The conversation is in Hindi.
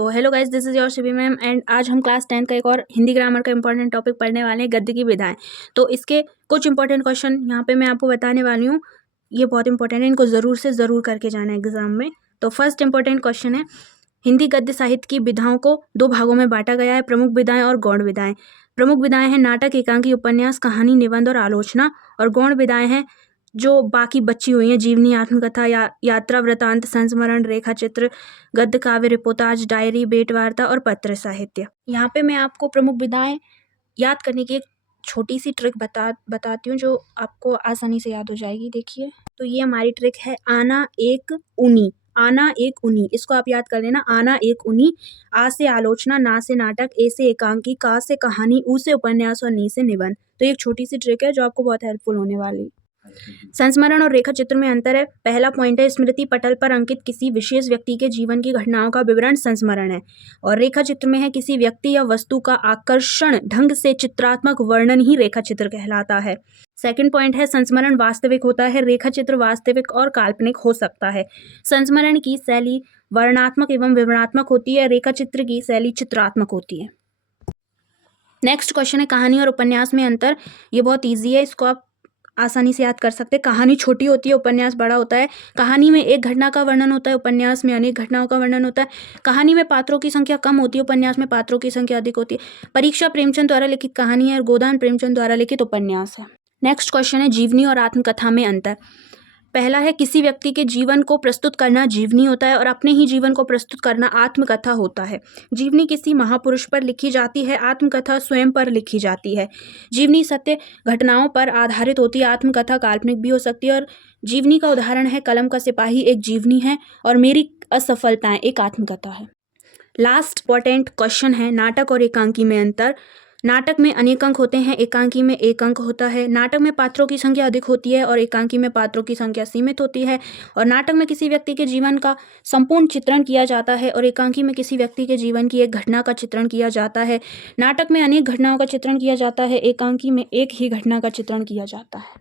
तो hello guys, this is your Shivi ma'am and आज हम क्लास 10 का एक और हिंदी ग्रामर का इंपॉर्टेंट टॉपिक पढ़ने वाले हैं, गद्य की विधाएं। तो इसके कुछ इंपॉर्टेंट क्वेश्चन यहाँ पे मैं आपको बताने वाली हूँ। ये बहुत इंपॉर्टेंट है, इनको ज़रूर से ज़रूर करके जाना है एग्जाम में। तो फर्स्ट इंपॉर्टेंट क्वेश्चन है, हिंदी गद्य साहित्य की विधाओं को दो भागों में बांटा गया है, प्रमुख विधाएं और गौण विधाएं। प्रमुख विधाएं हैं नाटक, एकांकी, उपन्यास, कहानी, निबंध और आलोचना। और गौण विधाएं हैं जो बाकी बची हुई हैं, जीवनी, आत्मकथा, यात्रा वृतांत, संस्मरण, रेखा चित्र, गद्य काव्य, रिपोर्टाज, डायरी, भेंट वार्ता और पत्र साहित्य। यहाँ पे मैं आपको प्रमुख विधाएं याद करने की एक छोटी सी ट्रिक बताती हूँ जो आपको आसानी से याद हो जाएगी। देखिए, तो ये हमारी ट्रिक है, आना एक उनी। आना एक उनी, इसको आप याद कर लेना। आना एक उनी, आ से आलोचना, ना से नाटक, ए से एकांकी, का से कहानी, ऊ से उपन्यास और नी से निबंध। तो ये एक छोटी सी ट्रिक है जो आपको बहुत हेल्पफुल होने वाली। संस्मरण और रेखा चित्र में अंतर है। पहला पॉइंट है, स्मृति पटल पर अंकित किसी विशेष व्यक्ति के जीवन की घटनाओं का विवरण संस्मरण है, और रेखा चित्र में है किसी व्यक्ति या वस्तु का आकर्षण ढंग से चित्रात्मक वर्णन ही रेखा चित्र कहलाता है। सेकंड पॉइंट है, संस्मरण वास्तविक होता है, रेखा चित्र वास्तविक और काल्पनिक हो सकता है। संस्मरण की शैली वर्णनात्मक एवं विवरणात्मक होती है, रेखा चित्र की शैली चित्रात्मक होती है। नेक्स्ट क्वेश्चन है, कहानी और उपन्यास में अंतर। ये बहुत ईजी है, इसको आप आसानी से याद कर सकते हैं। कहानी छोटी होती है, उपन्यास बड़ा होता है। कहानी में एक घटना का वर्णन होता है, उपन्यास में अनेक घटनाओं का वर्णन होता है। कहानी में पात्रों की संख्या कम होती है, उपन्यास में पात्रों की संख्या अधिक होती है। परीक्षा प्रेमचंद द्वारा लिखित कहानी है और गोदान प्रेमचंद द्वारा लिखित उपन्यास है। नेक्स्ट क्वेश्चन है, जीवनी और आत्मकथा में अंतर। पहला है, किसी व्यक्ति के जीवन को प्रस्तुत करना जीवनी होता है और अपने ही जीवन को प्रस्तुत करना आत्मकथा होता है। जीवनी किसी महापुरुष पर लिखी जाती है, आत्मकथा स्वयं पर लिखी जाती है। जीवनी सत्य घटनाओं पर आधारित होती है, आत्मकथा काल्पनिक भी हो सकती है। और जीवनी का उदाहरण है, कलम का सिपाही एक जीवनी है और मेरी असफलताएं एक आत्मकथा है। लास्ट इंपॉर्टेंट क्वेश्चन है, नाटक और एकांकी में अंतर। नाटक में अनेक अंक होते हैं, एकांकी में एक अंक होता है। नाटक में पात्रों की संख्या अधिक होती है और एकांकी में पात्रों की संख्या सीमित होती है। और नाटक में किसी व्यक्ति के जीवन का संपूर्ण चित्रण किया जाता है और एकांकी में किसी व्यक्ति के जीवन की एक घटना का चित्रण किया जाता है। नाटक में अनेक घटनाओं का चित्रण किया जाता है, एकांकी में एक ही घटना का चित्रण किया जाता है।